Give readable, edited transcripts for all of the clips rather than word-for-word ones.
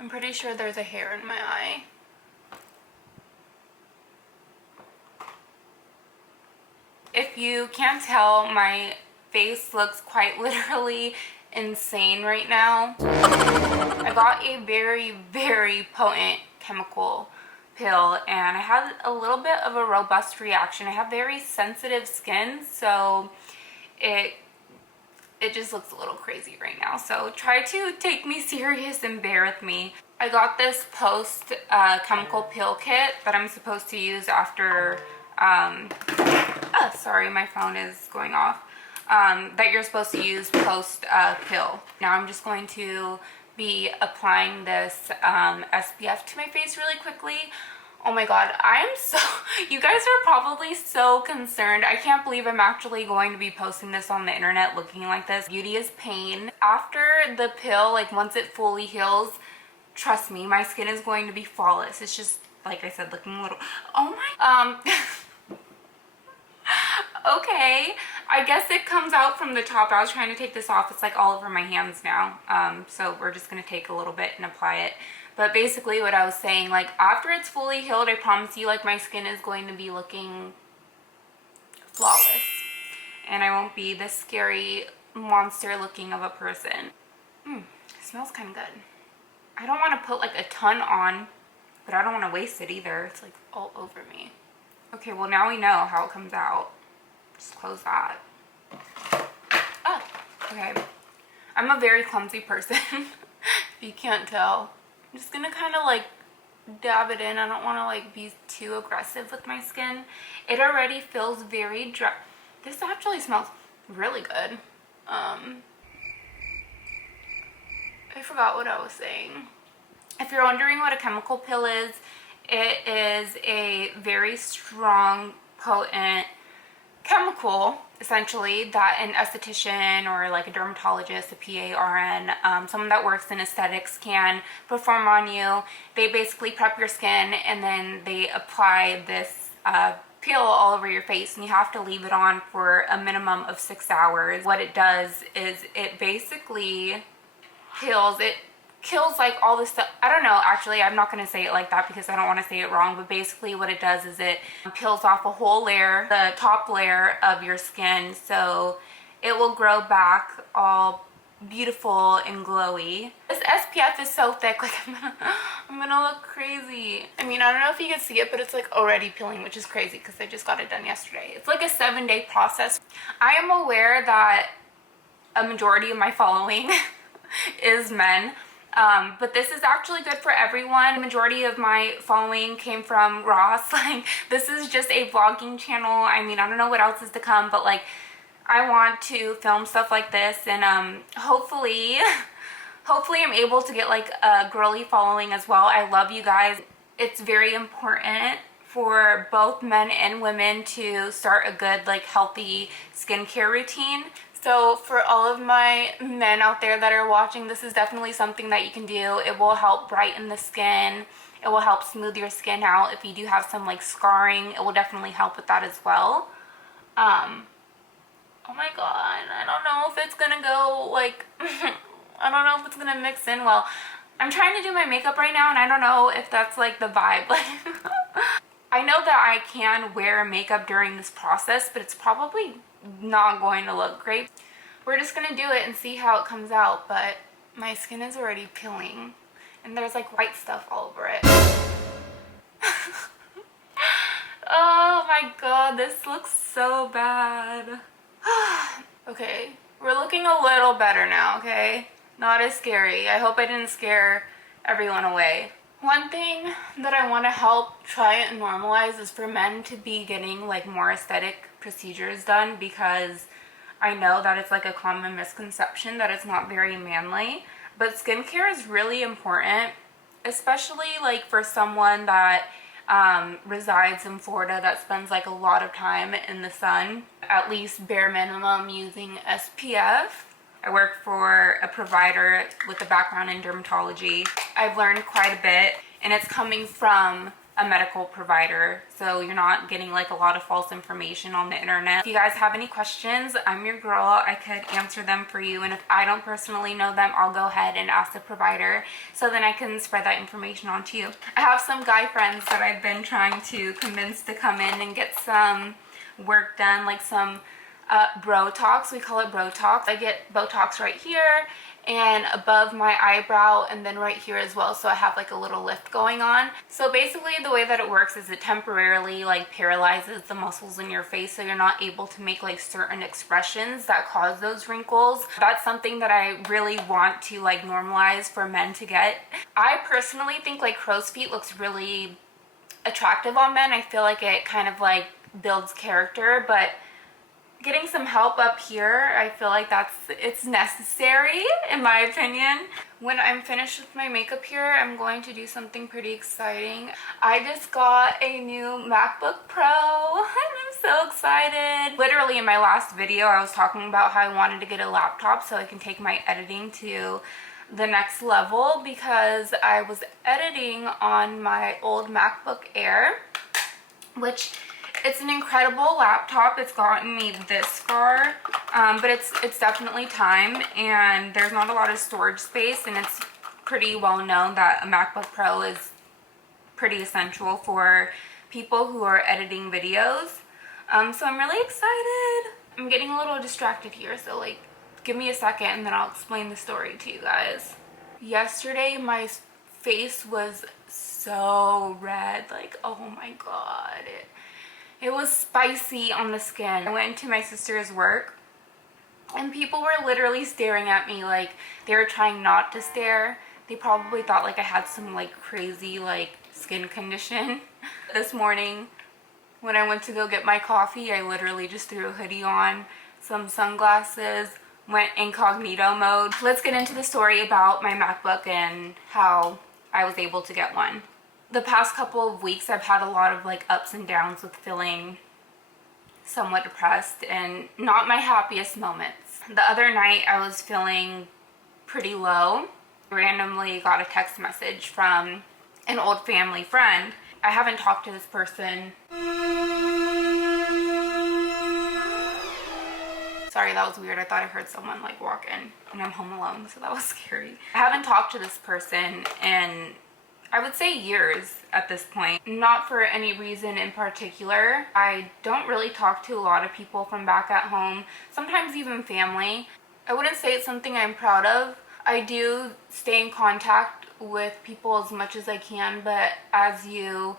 I'm pretty sure there's a hair in my eye. If you can't tell, my face looks quite literally insane right now. I got a very, very potent chemical pill and I had a little bit of a robust reaction. I have very sensitive skin, so it just looks a little crazy right now. So try to take me serious and bear with me. I got this post chemical peel kit that I'm supposed to use after, sorry, my phone is going off, that you're supposed to use post pill. Now I'm just going to be applying this SPF to my face really quickly. Oh my god, I am so, you guys are probably so concerned. I can't believe I'm actually going to be posting this on the internet looking like this. Beauty is pain. After the pill, like once it fully heals, trust me, my skin is going to be flawless. It's just, like I said, looking a little, oh my, okay, I guess it comes out from the top. I was trying to take this off. It's like all over my hands now. So we're just going to take a little bit and apply it. But basically what I was saying, like after it's fully healed, I promise you, like my skin is going to be looking flawless. And I won't be this scary monster looking of a person. It smells kind of good. I don't want to put like a ton on, but I don't want to waste it either. It's like all over me. Okay, well now we know how it comes out. Just close that. Oh, okay. I'm a very clumsy person, if you can't tell. I'm just gonna kind of like dab it in. I don't want to like be too aggressive with my skin. It already feels very dry. This actually smells really good. I forgot what I was saying. If you're wondering what a chemical pill is, it is a very strong, potent chemical, essentially, that an esthetician or like a dermatologist, a PARN, someone that works in aesthetics can perform on you. They basically prep your skin and then they apply this peel all over your face, and you have to leave it on for a minimum of 6 hours. What it does is it basically peels it, kills like all this stuff. I don't know, actually I'm not going to say it like that because I don't want to say it wrong, but basically what it does is it peels off a whole layer, the top layer of your skin, so it will grow back all beautiful and glowy. This SPF is so thick, like I'm gonna look crazy. I mean, I don't know if you can see it, but it's like already peeling, which is crazy because I just got it done yesterday. It's like a 7-day process. I am aware that a majority of my following is men. But this is actually good for everyone. The majority of my following came from Ross. Like, this is just a vlogging channel. I mean, I don't know what else is to come, but like, I want to film stuff like this, and hopefully I'm able to get like a girly following as well. I love you guys. It's very important for both men and women to start a good, like, healthy skincare routine. So for all of my men out there that are watching, this is definitely something that you can do. It will help brighten the skin. It will help smooth your skin out. If you do have some like scarring, it will definitely help with that as well. Oh my god, I don't know if it's gonna go like, I don't know if it's gonna mix in well. I'm trying to do my makeup right now and I don't know if that's like the vibe. Like, I know that I can wear makeup during this process, but it's probably not going to look great. We're just gonna do it and see how it comes out, but my skin is already peeling and there's like white stuff all over it. Oh my god, this looks so bad. Okay, we're looking a little better now, okay? Not as scary. I hope I didn't scare everyone away. One thing that I want to help try and normalize is for men to be getting like more aesthetic procedures done, because I know that it's like a common misconception that it's not very manly, but skincare is really important, especially like for someone that resides in Florida that spends like a lot of time in the sun, at least bare minimum using SPF. I work for a provider with a background in dermatology. I've learned quite a bit, and it's coming from a medical provider, so you're not getting like a lot of false information on the internet. If you guys have any questions, I'm your girl. I could answer them for you, and if I don't personally know them, I'll go ahead and ask the provider so then I can spread that information on to you. I have some guy friends that I've been trying to convince to come in and get some work done, like some Botox. We call it Botox. I get Botox right here and above my eyebrow, and then right here as well, so I have like a little lift going on. So basically the way that it works is it temporarily like paralyzes the muscles in your face, so you're not able to make like certain expressions that cause those wrinkles. That's something that I really want to like normalize for men to get. I personally think like crow's feet looks really attractive on men. I feel like it kind of like builds character, but getting some help up here, I feel like it's necessary in my opinion. When I'm finished with my makeup here, I'm going to do something pretty exciting. I just got a new MacBook Pro and I'm so excited. Literally in my last video, I was talking about how I wanted to get a laptop so I can take my editing to the next level, because I was editing on my old MacBook Air, which it's an incredible laptop. It's gotten me this far, but it's definitely time, and there's not a lot of storage space, and it's pretty well known that a MacBook Pro is pretty essential for people who are editing videos. So I'm really excited. I'm getting a little distracted here, so like give me a second and then I'll explain the story to you guys. Yesterday my face was so red, like oh my god. It was spicy on the skin. I went into my sister's work and people were literally staring at me like they were trying not to stare. They probably thought like I had some like crazy like skin condition. This morning when I went to go get my coffee, I literally just threw a hoodie on, some sunglasses, went incognito mode. Let's get into the story about my MacBook and how I was able to get one. The past couple of weeks I've had a lot of like ups and downs with feeling somewhat depressed and not my happiest moments. The other night I was feeling pretty low. Randomly got a text message from an old family friend. I haven't talked to this person. Sorry, that was weird. I thought I heard someone like walk in and I'm home alone, so that was scary. I haven't talked to this person in I would say years at this point. Not for any reason in particular. I don't really talk to a lot of people from back at home, sometimes even family. I wouldn't say it's something I'm proud of. I do stay in contact with people as much as I can, but as you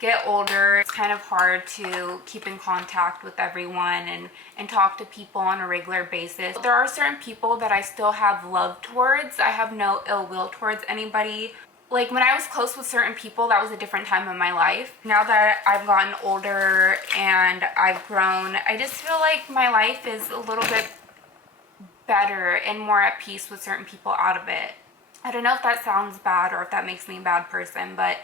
get older, it's kind of hard to keep in contact with everyone and talk to people on a regular basis. There are certain people that I still have love towards. I have no ill will towards anybody. Like when I was close with certain people, that was a different time in my life. Now that I've gotten older and I've grown, I just feel like my life is a little bit better and more at peace with certain people out of it. I don't know if that sounds bad or if that makes me a bad person, but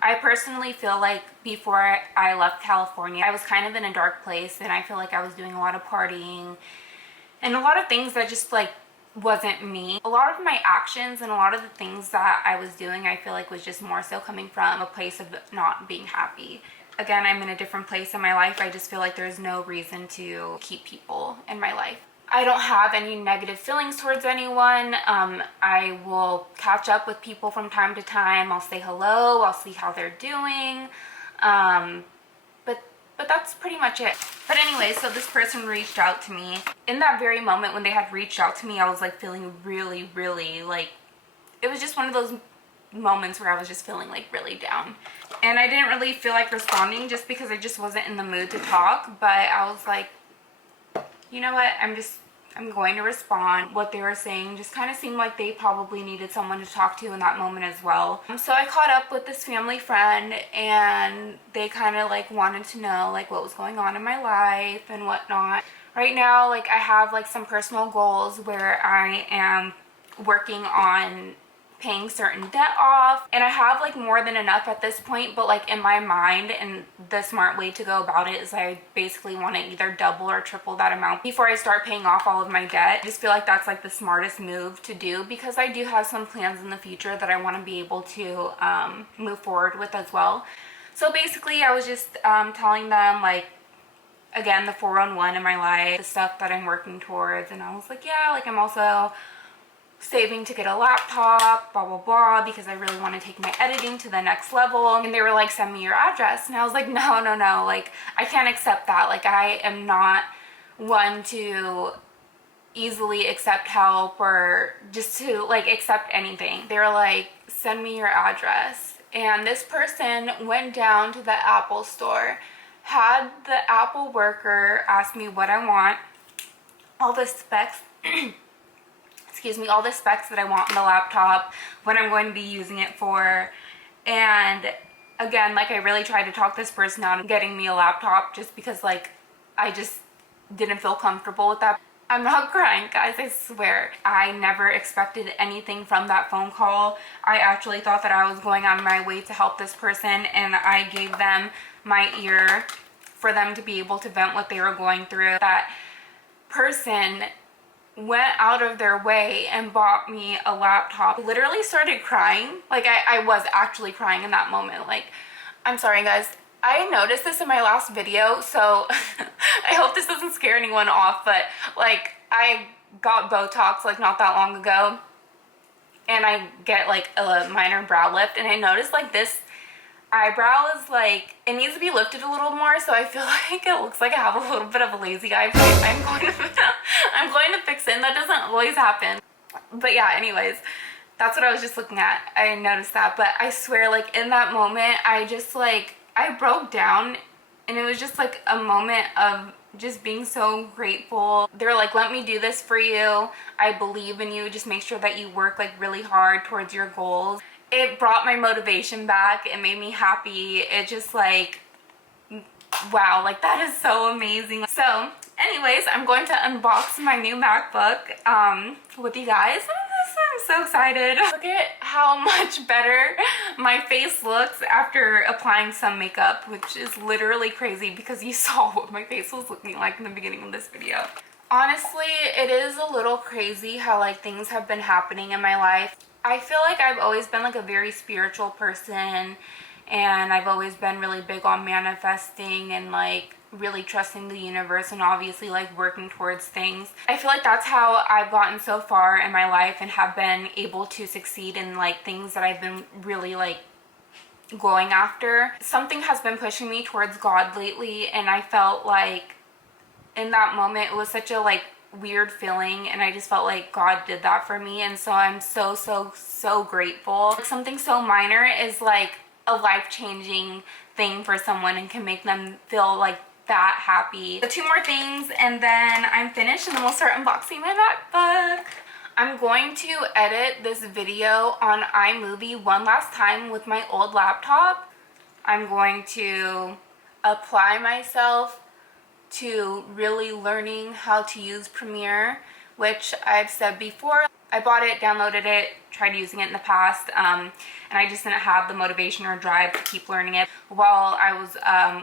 I personally feel like before I left California, I was kind of in a dark place, and I feel like I was doing a lot of partying and a lot of things that just like wasn't me. A lot of my actions and a lot of the things that I was doing, I feel like was just more so coming from a place of not being happy. Again, I'm in a different place in my life. I just feel like there's no reason to keep people in my life. I don't have any negative feelings towards anyone. I will catch up with people from time to time. I'll say hello. I'll see how they're doing. But that's pretty much it. But anyway, so this person reached out to me. In that very moment when they had reached out to me, I was like feeling really, really like, it was just one of those moments where I was just feeling like really down. And I didn't really feel like responding just because I just wasn't in the mood to talk. But I was like, you know what, I'm going to respond. What they were saying just kind of seemed like they probably needed someone to talk to in that moment as well. So I caught up with this family friend, and they kind of like wanted to know like what was going on in my life and whatnot. Right now, like I have like some personal goals where I am working on paying certain debt off, and I have like more than enough at this point, but like in my mind, and the smart way to go about it is I basically want to either double or triple that amount before I start paying off all of my debt. I just feel like that's like the smartest move to do, because I do have some plans in the future that I want to be able to move forward with as well. So basically I was just telling them, like, again, the 411 in my life, the stuff that I'm working towards, and I was like, yeah, like I'm also saving to get a laptop, blah blah blah, because I really want to take my editing to the next level. And they were like, send me your address, and I was like, no, like I can't accept that. Like I am not one to easily accept help or just to like accept anything. They were like, send me your address. And this person went down to the Apple store, had the Apple worker ask me what I want, all the specs excuse me, all the specs that I want on the laptop, what I'm going to be using it for. And again, like I really tried to talk this person out of getting me a laptop just because like I just didn't feel comfortable with that. I'm not crying, guys, I swear. I never expected anything from that phone call. I actually thought that I was going out of my way to help this person, and I gave them my ear for them to be able to vent what they were going through. That person went out of their way and bought me a laptop. Literally started crying. Like I was actually crying in that moment. Like, I'm sorry guys, I noticed this in my last video, so I hope this doesn't scare anyone off, but like I got Botox like not that long ago, and I get like a minor brow lift, and I noticed like this eyebrow is like, it needs to be lifted a little more, so I feel like it looks like I have a little bit of a lazy eye, but I'm going to fix it, and that doesn't always happen. But yeah, anyways, that's what I was just looking at. I noticed that, but I swear, like in that moment, I just like, I broke down, and it was just like a moment of just being so grateful. They were like, let me do this for you. I believe in you. Just make sure that you work like really hard towards your goals. It brought my motivation back. It made me happy. It just like, wow, like that is so amazing. So anyways, I'm going to unbox my new MacBook with you guys. I'm so excited. Look at how much better my face looks after applying some makeup, which is literally crazy because you saw what my face was looking like in the beginning of this video. Honestly, it is a little crazy how like things have been happening in my life. I feel like I've always been like a very spiritual person, and I've always been really big on manifesting and like really trusting the universe, and obviously like working towards things. I feel like that's how I've gotten so far in my life and have been able to succeed in like things that I've been really like going after. Something has been pushing me towards God lately, and I felt like in that moment it was such a like weird feeling, and I just felt like God did that for me, and so I'm so grateful. Like, something so minor is like a life-changing thing for someone and can make them feel like that happy. So 2 more things and then I'm finished, and then we'll start unboxing my MacBook. I'm going to edit this video on iMovie one last time with my old laptop. I'm going to apply myself to really learning how to use Premiere, which I've said before. I bought it, downloaded it, tried using it in the past, and I just didn't have the motivation or drive to keep learning it. While I was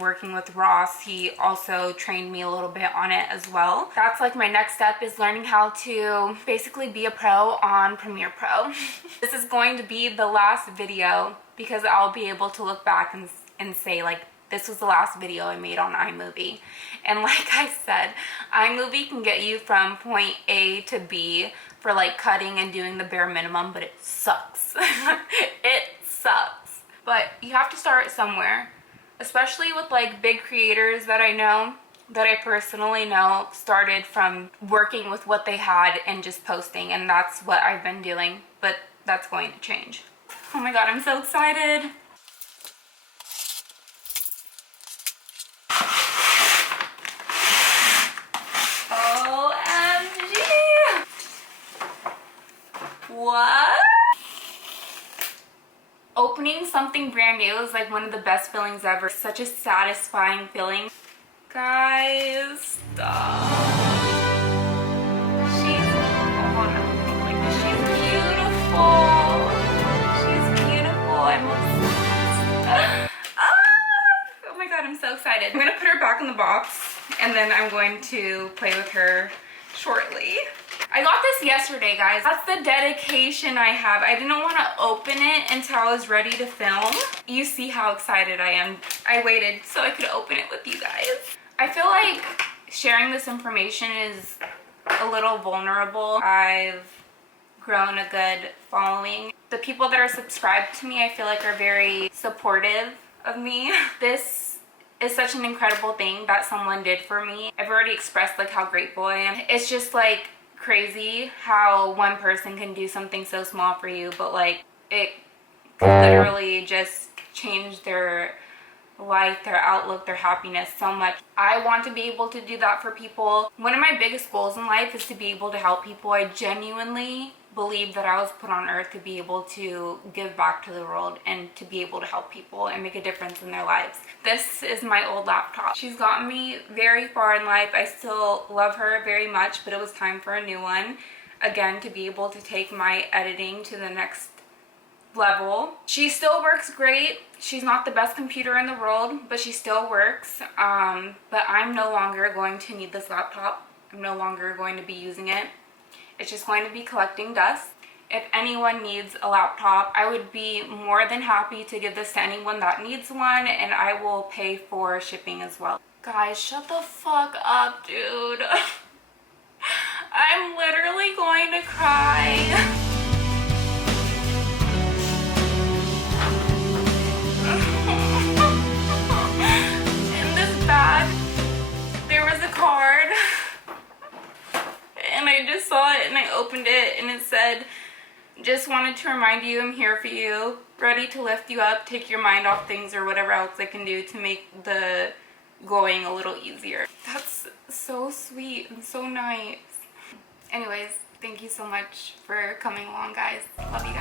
working with Ross, he also trained me a little bit on it as well. That's like my next step, is learning how to basically be a pro on Premiere Pro. This is going to be the last video because I'll be able to look back and say like, this was the last video I made on iMovie. And like I said, iMovie can get you from point A to B for like cutting and doing the bare minimum, but it sucks. It sucks. But you have to start somewhere, especially with like big creators that I know, that I personally know, started from working with what they had and just posting, and that's what I've been doing, but that's going to change. Oh my god, I'm so excited. What? Opening something brand new is like one of the best feelings ever. Such a satisfying feeling. Guys, stop. She's beautiful. She's beautiful. I'm obsessed. Oh my god, I'm so excited. I'm gonna put her back in the box, and then I'm going to play with her shortly. I got this yesterday, guys. That's the dedication I have. I didn't want to open it until I was ready to film. You see how excited I am. I waited so I could open it with you guys. I feel like sharing this information is a little vulnerable. I've grown a good following. The people that are subscribed to me, I feel like, are very supportive of me. This is such an incredible thing that someone did for me. I've already expressed like how grateful I am. It's just like crazy how one person can do something so small for you, but like it could literally just change their life, their outlook, their happiness so much. I want to be able to do that for people. One of my biggest goals in life is to be able to help people. I genuinely believe that I was put on earth to be able to give back to the world and to be able to help people and make a difference in their lives. This is my old laptop. She's gotten me very far in life. I still love her very much, but it was time for a new one. Again, to be able to take my editing to the next level. She still works great. She's not the best computer in the world, but she still works. But I'm no longer going to need this laptop. I'm no longer going to be using it. It's just going to be collecting dust. If anyone needs a laptop, I would be more than happy to give this to anyone that needs one, and I will pay for shipping as well. Guys, shut the fuck up, dude. I'm literally going to cry. In this bag, there was a card. And I just saw it and I opened it and it said, just wanted to remind you I'm here for you, ready to lift you up, take your mind off things or whatever else I can do to make the going a little easier. That's so sweet and so nice. Anyways, thank you so much for coming along, guys. Love you guys.